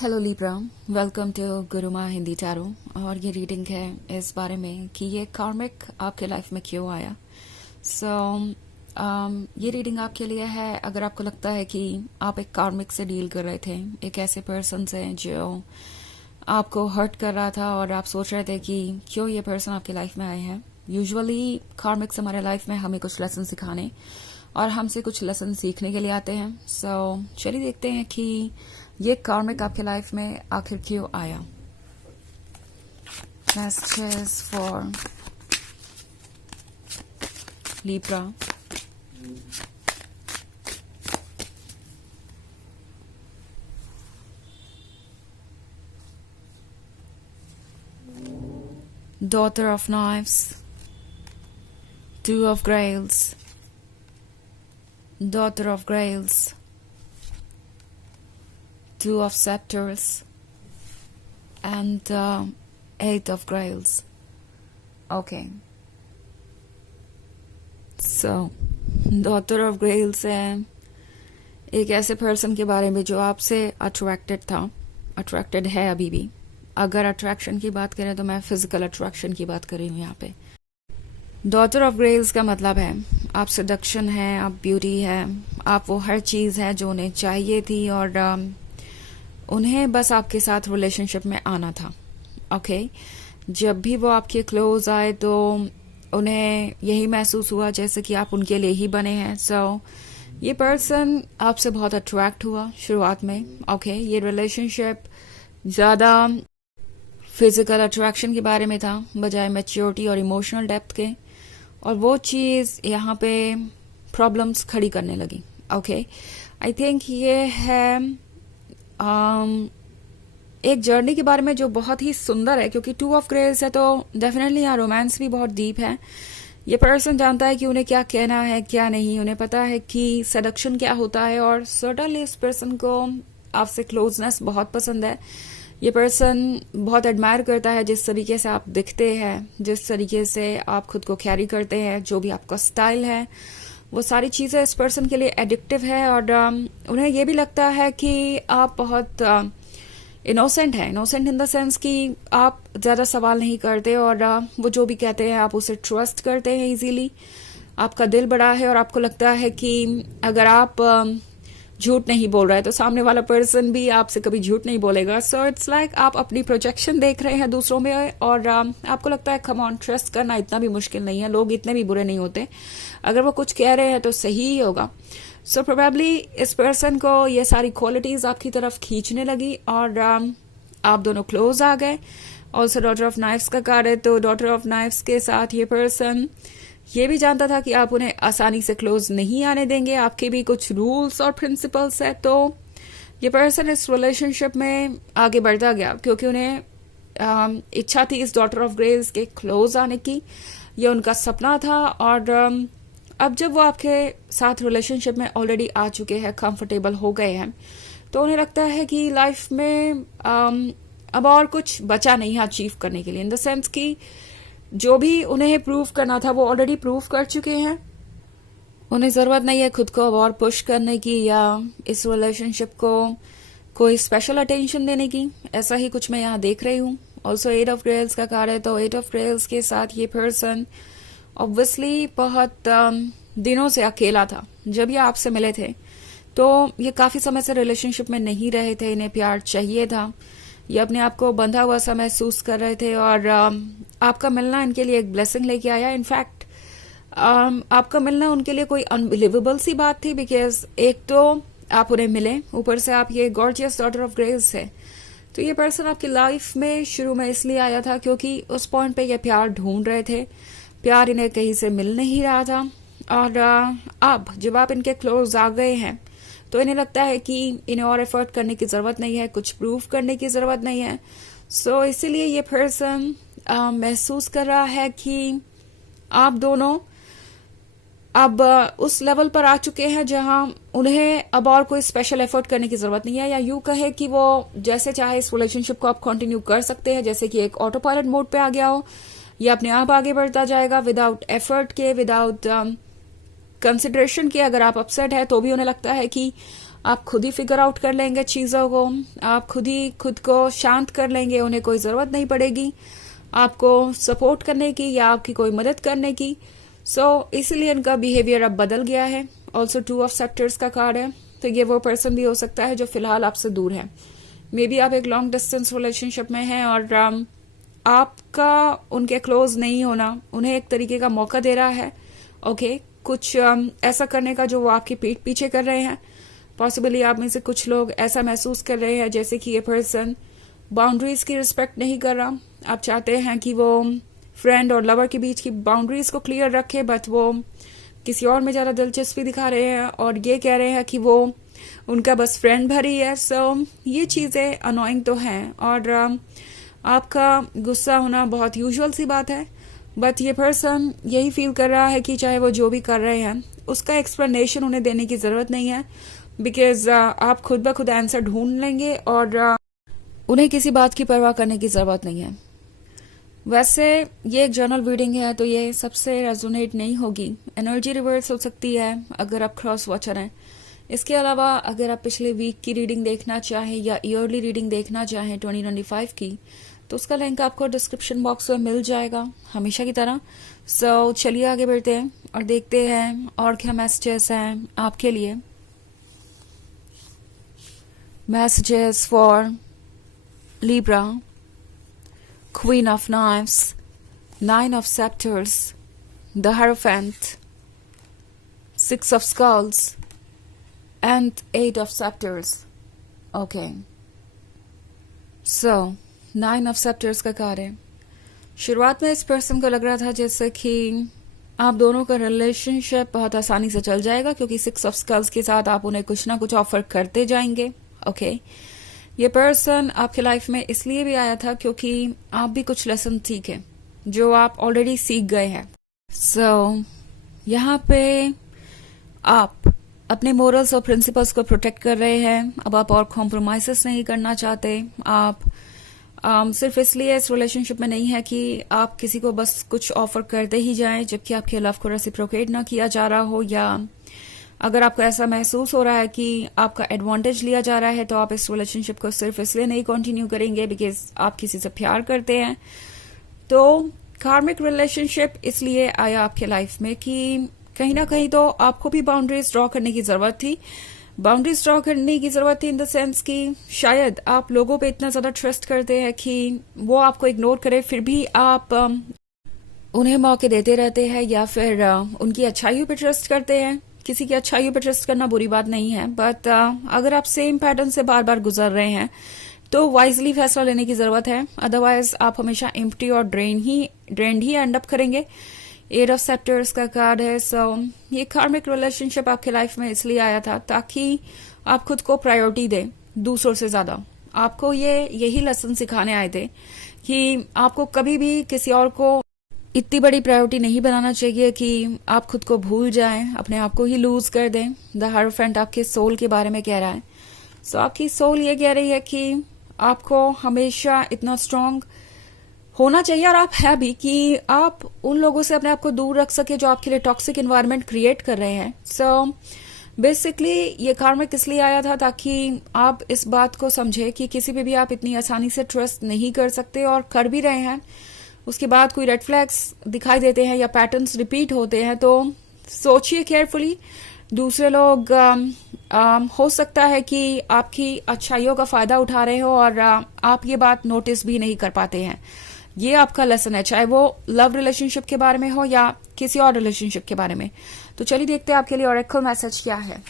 Hello Libra, welcome to Guruma Hindi tarot. और ये reading है इस बारे में कि ये कार्मिक आपके लाइफ में क्यों आया। ये रीडिंग आपके लिए है अगर आपको लगता है कि आप एक कार्मिक से डील कर रहे थे, एक ऐसे पर्सन से जो आपको हर्ट कर रहा था और आप सोच रहे थे कि क्यों ये पर्सन आपकी लाइफ में आए हैं। यूजुअली कार्मिक्स हमारे लाइफ में हमें कुछ लेसन सिखाने और हमसे कुछ लेसन सीखने के लिए आते हैं। चलिए देखते हैं कि ये कार्मिक आपके लाइफ में आखिर क्यों आया। Messages for Libra. Daughter of Knives, Two of Grails, Daughter of Grails, Two of Scepters, and Eight of Grails. Okay. So, Daughter of Grails है एक ऐसे पर्सन के बारे में जो आपसे अट्रैक्टेड था, अट्रैक्टेड है अभी भी। अगर अट्रैक्शन की बात करें तो मैं फिजिकल अट्रैक्शन की बात कर रही हूँ यहाँ पे। डॉटर ऑफ ग्रेल्स का मतलब है आप सडक्शन है, आप ब्यूटी है, आप वो हर चीज़ है जो उन्हें चाहिए थी और उन्हें बस आपके साथ रिलेशनशिप में आना था। ओके, जब भी वो आपके क्लोज आए तो उन्हें यही महसूस हुआ जैसे कि आप उनके लिए ही बने हैं। ये पर्सन आपसे बहुत अट्रैक्ट हुआ शुरुआत में। ओके, ये रिलेशनशिप ज़्यादा फिजिकल अट्रैक्शन के बारे में था बजाय मैच्योरिटी और इमोशनल डेप्थ के, और वो चीज़ यहाँ पे प्रॉब्लम्स खड़ी करने लगी। ओके, आई थिंक ये है एक जर्नी के बारे में जो बहुत ही सुंदर है, क्योंकि टू ऑफ ग्रेल्स है तो डेफिनेटली यहाँ रोमांस भी बहुत डीप है। ये पर्सन जानता है कि उन्हें क्या कहना है क्या नहीं, उन्हें पता है कि सडक्शन क्या होता है, और सर्टनली इस पर्सन को आपसे क्लोजनेस बहुत पसंद है। ये पर्सन बहुत एडमायर करता है जिस तरीके से आप दिखते हैं, जिस तरीके से आप खुद को कैरी करते हैं, जो भी आपका स्टाइल है, वो सारी चीज़ें इस पर्सन के लिए एडिक्टिव है। और उन्हें ये भी लगता है कि आप बहुत इनोसेंट है, इनोसेंट इन द सेंस कि आप ज़्यादा सवाल नहीं करते और वो जो भी कहते हैं आप उसे ट्रस्ट करते हैं इजीली। आपका दिल बड़ा है और आपको लगता है कि अगर आप झूठ नहीं बोल रहे तो सामने वाला पर्सन भी आपसे कभी झूठ नहीं बोलेगा। सो इट्स लाइक आप अपनी प्रोजेक्शन देख रहे हैं दूसरों में और आपको लगता है कम ऑन, ट्रस्ट करना इतना भी मुश्किल नहीं है, लोग इतने भी बुरे नहीं होते, अगर वो कुछ कह रहे हैं तो सही ही होगा। सो प्रोबेबली इस पर्सन को ये सारी क्वालिटीज आपकी तरफ खींचने लगी और आप दोनों क्लोज आ गए। ऑल्सो डॉटर ऑफ नाइफ्स का कार्ड है, तो डॉटर ऑफ नाइफ्स के साथ ये पर्सन ये भी जानता था कि आप उन्हें आसानी से क्लोज नहीं आने देंगे, आपके भी कुछ रूल्स और प्रिंसिपल्स है। तो ये पर्सन इस रिलेशनशिप में आगे बढ़ता गया क्योंकि उन्हें इच्छा थी इस डॉटर ऑफ ग्रेल्स के क्लोज आने की, ये उनका सपना था। और अब जब वो आपके साथ रिलेशनशिप में ऑलरेडी आ चुके हैं, कंफर्टेबल हो गए हैं, तो उन्हें लगता है कि लाइफ में अब और कुछ बचा नहीं है अचीव करने के लिए, इन द सेंस कि जो भी उन्हें प्रूव करना था वो ऑलरेडी प्रूव कर चुके हैं। उन्हें ज़रूरत नहीं है खुद को अब और पुश करने की या इस रिलेशनशिप को कोई स्पेशल अटेंशन देने की, ऐसा ही कुछ मैं यहाँ देख रही हूँ। ऑल्सो एट ऑफ ग्रेल्स का कार्ड है, तो एट ऑफ ग्रेल्स के साथ ये पर्सन ऑब्वियसली बहुत दिनों से अकेला था। जब ये आपसे मिले थे तो ये काफ़ी समय से रिलेशनशिप में नहीं रहे थे, इन्हें प्यार चाहिए था, ये अपने आप को बंधा हुआ सा महसूस कर रहे थे और आपका मिलना इनके लिए एक ब्लेसिंग लेके आया। इनफैक्ट आपका मिलना उनके लिए कोई अनबिलीवेबल सी बात थी, बिकॉज एक तो आप उन्हें मिले, ऊपर से आप ये गॉर्जियस डॉटर ऑफ ग्रेल्स है। तो ये पर्सन आपकी लाइफ में शुरू में इसलिए आया था क्योंकि उस पॉइंट पे ये प्यार ढूंढ रहे थे, प्यार इन्हें कहीं से मिल नहीं रहा था। और अब जब आप इनके क्लोज आ गए हैं तो इन्हें लगता है कि इन्हें और एफर्ट करने की ज़रूरत नहीं है, कुछ प्रूव करने की ज़रूरत नहीं है। सो इसीलिए ये पर्सन महसूस कर रहा है कि आप दोनों अब उस लेवल पर आ चुके हैं जहां उन्हें अब और कोई स्पेशल एफर्ट करने की ज़रूरत नहीं है, या यूं कहे कि वो जैसे चाहे इस रिलेशनशिप को आप कंटिन्यू कर सकते हैं, जैसे कि एक ऑटो पायलट मोड पे आ गया हो। ये अपने आप आगे बढ़ता जाएगा विदाउट एफर्ट के, विदाउट कंसिडरेशन के। अगर आप अपसेट है तो भी उन्हें लगता है कि आप खुद ही फिगर आउट कर लेंगे चीज़ों को, आप खुद ही खुद को शांत कर लेंगे, उन्हें कोई ज़रूरत नहीं पड़ेगी आपको सपोर्ट करने की या आपकी कोई मदद करने की। इसलिए इनका बिहेवियर अब बदल गया है। ऑल्सो 2 ऑफ सेक्टर्स का कार्ड है, तो ये वो पर्सन भी हो सकता है जो फिलहाल आपसे दूर है। मे बी आप एक लॉन्ग डिस्टेंस रिलेशनशिप में हैं और आपका उनके क्लोज नहीं होना उन्हें एक तरीके का मौका दे रहा है, ओके, कुछ ऐसा करने का जो वो आपकी पीठ पीछे कर रहे हैं। पॉसिबली आप में से कुछ लोग ऐसा महसूस कर रहे हैं जैसे कि ये पर्सन बाउंड्रीज की रिस्पेक्ट नहीं कर रहा। आप चाहते हैं कि वो फ्रेंड और लवर के बीच की बाउंड्रीज को क्लियर रखे, बट वो किसी और में ज़्यादा दिलचस्पी दिखा रहे हैं और ये कह रहे हैं कि वो उनका बस फ्रेंड भरी है। ये चीज़ें अनोइंग तो हैं और आपका गुस्सा होना बहुत यूजुअल सी बात है, बट ये पर्सन यही फील कर रहा है कि चाहे वो जो भी कर रहे हैं उसका एक्सप्लेनेशन उन्हें देने की ज़रूरत नहीं है, बिकॉज आप खुद ब खुद आंसर ढूंढ लेंगे और उन्हें किसी बात की परवाह करने की ज़रूरत नहीं है। वैसे ये एक जर्नल रीडिंग है तो ये सबसे रेजोनेट नहीं होगी, एनर्जी रिवर्स हो सकती है अगर आप क्रॉस वॉचर हैं। इसके अलावा अगर आप पिछले वीक की रीडिंग देखना चाहें या ईयरली रीडिंग देखना चाहें 2025 की, तो उसका लिंक आपको डिस्क्रिप्शन बॉक्स में मिल जाएगा हमेशा की तरह। चलिए आगे बढ़ते हैं और देखते हैं और क्या मैसेजेस हैं आपके लिए। Messages for Libra, Queen of Knives, 9 of Scepters, the Hierophant, 6 of Skulls, and 8 of Scepters. Okay. 9 of Scepters का कार्ड है। शुरुआत में इस पर्सन को लग रहा था जैसे कि आप दोनों का रिलेशनशिप बहुत आसानी से चल जाएगा, क्योंकि 6 of Skulls के साथ आप उन्हें कुछ ना कुछ ऑफर करते जाएंगे। ओके ये पर्सन आपके लाइफ में इसलिए भी आया था क्योंकि आप भी कुछ लेसन सीखे जो आप ऑलरेडी सीख गए हैं। यहाँ पे आप अपने मोरल्स और प्रिंसिपल्स को प्रोटेक्ट कर रहे हैं। अब आप और कॉम्प्रोमाइजेस नहीं करना चाहते। आप सिर्फ इसलिए इस रिलेशनशिप में नहीं है कि आप किसी को बस कुछ ऑफर करते ही जाएं जबकि आपके लव को रेसिप्रोकेट ना किया जा रहा हो, या अगर आपको ऐसा महसूस हो रहा है कि आपका एडवांटेज लिया जा रहा है तो आप इस रिलेशनशिप को सिर्फ इसलिए नहीं कंटिन्यू करेंगे बिकॉज आप किसी से प्यार करते हैं। तो कार्मिक रिलेशनशिप इसलिए आया आपके लाइफ में कि कहीं ना कहीं तो आपको भी बाउंड्रीज ड्रॉ करने की जरूरत थी। बाउंड्रीज ड्रॉ करने की जरूरत थी इन द सेंस कि शायद आप लोगों पे इतना ज्यादा ट्रस्ट करते हैं कि वो आपको इग्नोर करे, फिर भी आप उन्हें मौके देते रहते हैं, या फिर उनकी अच्छाइयों पे ट्रस्ट करते हैं। किसी की अच्छाइयों पर ट्रस्ट करना बुरी बात नहीं है, बट अगर आप सेम पैटर्न से बार बार गुजर रहे हैं तो वाइजली फैसला लेने की जरूरत है, अदरवाइज आप हमेशा एम्प्टी और ड्रेन्ड ही एंड अप करेंगे। 8 ऑफ सेक्टर्स का कार्ड है। ये कार्मिक रिलेशनशिप आपके लाइफ में इसलिए आया था ताकि आप खुद को प्रायोरिटी दें दूसरों से ज्यादा। आपको यही लेसन सिखाने आए थे कि आपको कभी भी किसी और को इतनी बड़ी प्रायोरिटी नहीं बनाना चाहिए कि आप खुद को भूल जाएं, अपने आप को ही लूज कर दें। द हायरोफेंट आपके सोल के बारे में कह रहा है। आपकी सोल ये कह रही है कि आपको हमेशा इतना स्ट्रांग होना चाहिए, और आप है भी, कि आप उन लोगों से अपने आप को दूर रख सके जो आपके लिए टॉक्सिक इन्वायरमेंट क्रिएट कर रहे हैं। बेसिकली ये कार्मिक इसलिए आया था ताकि आप इस बात को समझे कि किसी पे भी आप इतनी आसानी से ट्रस्ट नहीं कर सकते, और कर भी रहे हैं उसके बाद कोई रेड फ्लैग्स दिखाई देते हैं या पैटर्न्स रिपीट होते हैं तो सोचिए केयरफुली। दूसरे लोग हो सकता है कि आपकी अच्छाइयों का फायदा उठा रहे हो और आप ये बात नोटिस भी नहीं कर पाते हैं। ये आपका लेसन है, चाहे वो लव रिलेशनशिप के बारे में हो या किसी और रिलेशनशिप के बारे में। तो चलिए देखते हैं आपके लिए ऑरेकल मैसेज क्या है।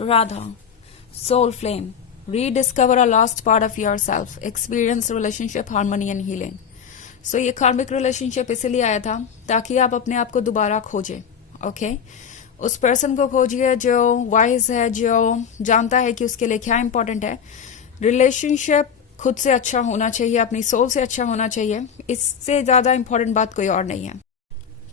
Radha, soul flame, rediscover a lost part of yourself, experience relationship harmony and healing. ये कार्मिक रिलेशनशिप इसलिए आया था ताकि आप अपने आप को दोबारा खोजें। ओके उस पर्सन को खोजिए जो वाइज है, जो जानता है कि उसके लिए क्या इंपॉर्टेंट है। रिलेशनशिप खुद से अच्छा होना चाहिए, अपनी सोल से अच्छा होना चाहिए, इससे ज्यादा इंपॉर्टेंट बात कोई और नहीं है।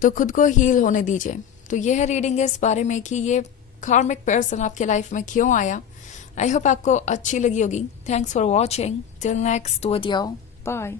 तो खुद को हील होने दीजिए। तो यह है रीडिंग इस बारे में कि ये कार्मिक पर्सन आपके लाइफ में क्यों आया। आई होप आपको अच्छी लगी होगी। Thanks for watching. Till next video, bye.